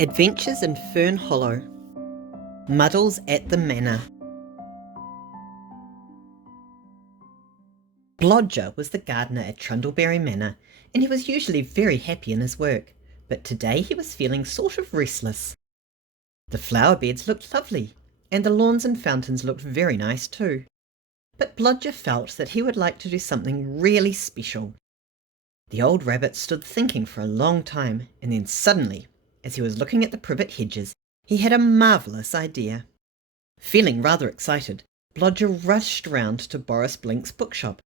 Adventures in Fern Hollow. Muddles at the Manor. Blodger was the gardener at Trundleberry Manor, and he was usually very happy in his work, but today he was feeling sort of restless. The flower beds looked lovely, and the lawns and fountains looked very nice too. But Blodger felt that he would like to do something really special. The old rabbit stood thinking for a long time, and then suddenly, as he was looking at the privet hedges, he had a marvellous idea. Feeling rather excited, Blodger rushed round to Boris Blink's bookshop.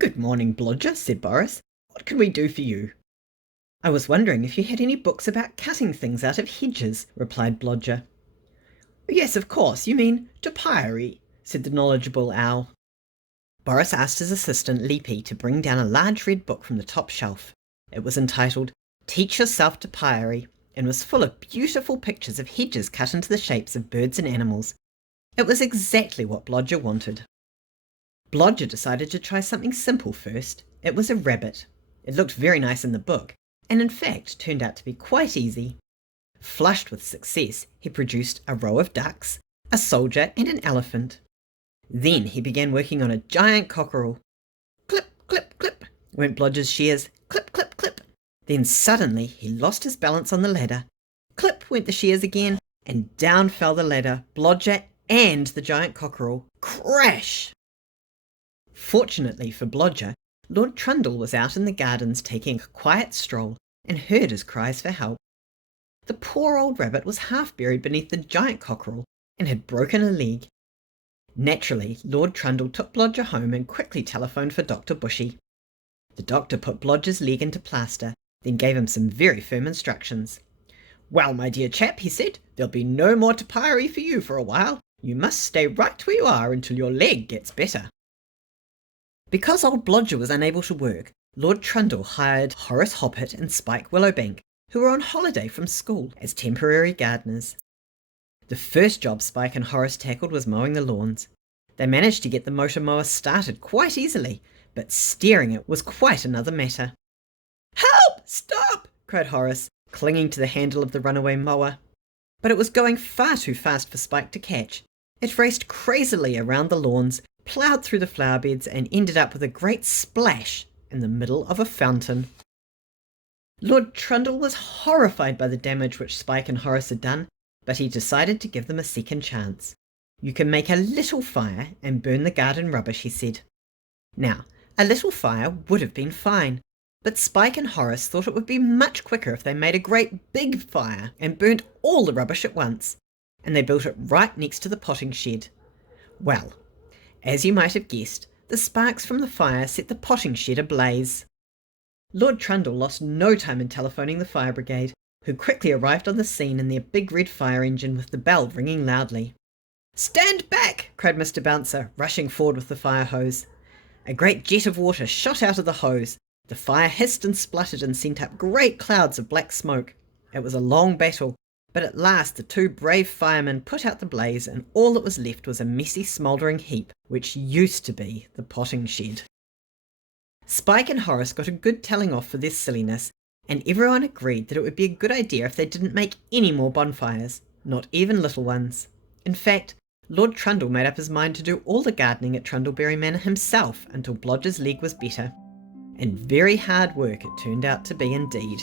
"Good morning, Blodger," said Boris. "What can we do for you?" "I was wondering if you had any books about cutting things out of hedges," replied Blodger. "Yes, of course, you mean topiary," said the knowledgeable owl. Boris asked his assistant Leapy to bring down a large red book from the top shelf. It was entitled Teach Yourself Topiary, and was full of beautiful pictures of hedges cut into the shapes of birds and animals. It was exactly what Blodger wanted. Blodger decided to try something simple first. It was a rabbit. It looked very nice in the book, and in fact turned out to be quite easy. Flushed with success, he produced a row of ducks, a soldier, and an elephant. Then he began working on a giant cockerel. Clip, clip, clip, went Blodger's shears. Clip, clip, clip. Then suddenly he lost his balance on the ladder. Clip went the shears again, and down fell the ladder, Blodger and the giant cockerel. Crash! Fortunately for Blodger, Lord Trundle was out in the gardens taking a quiet stroll, and heard his cries for help. The poor old rabbit was half buried beneath the giant cockerel, and had broken a leg. Naturally, Lord Trundle took Blodger home and quickly telephoned for Dr. Bushy. The doctor put Blodger's leg into plaster, then gave him some very firm instructions. "Well, my dear chap," he said, "there'll be no more topiary for you for a while. You must stay right where you are until your leg gets better." Because old Blodger was unable to work, Lord Trundle hired Horace Hoppet and Spike Willowbank, who were on holiday from school, as temporary gardeners. The first job Spike and Horace tackled was mowing the lawns. They managed to get the motor mower started quite easily, but steering it was quite another matter. "Help! Stop!" cried Horace, clinging to the handle of the runaway mower. But it was going far too fast for Spike to catch. It raced crazily around the lawns, ploughed through the flower beds, and ended up with a great splash in the middle of a fountain. Lord Trundle was horrified by the damage which Spike and Horace had done, but he decided to give them a second chance. "You can make a little fire and burn the garden rubbish," he said. Now, a little fire would have been fine, but Spike and Horace thought it would be much quicker if they made a great big fire and burnt all the rubbish at once, and they built it right next to the potting shed. Well, as you might have guessed, the sparks from the fire set the potting shed ablaze. Lord Trundle lost no time in telephoning the fire brigade, who quickly arrived on the scene in their big red fire engine with the bell ringing loudly. "Stand back!" cried Mr. Bouncer, rushing forward with the fire hose. A great jet of water shot out of the hose. The fire hissed and spluttered and sent up great clouds of black smoke. It was a long battle, but at last the two brave firemen put out the blaze, and all that was left was a messy smouldering heap, which used to be the potting shed. Spike and Horace got a good telling off for their silliness, and everyone agreed that it would be a good idea if they didn't make any more bonfires, not even little ones. In fact, Lord Trundle made up his mind to do all the gardening at Trundleberry Manor himself until Blodger's leg was better. And very hard work it turned out to be indeed.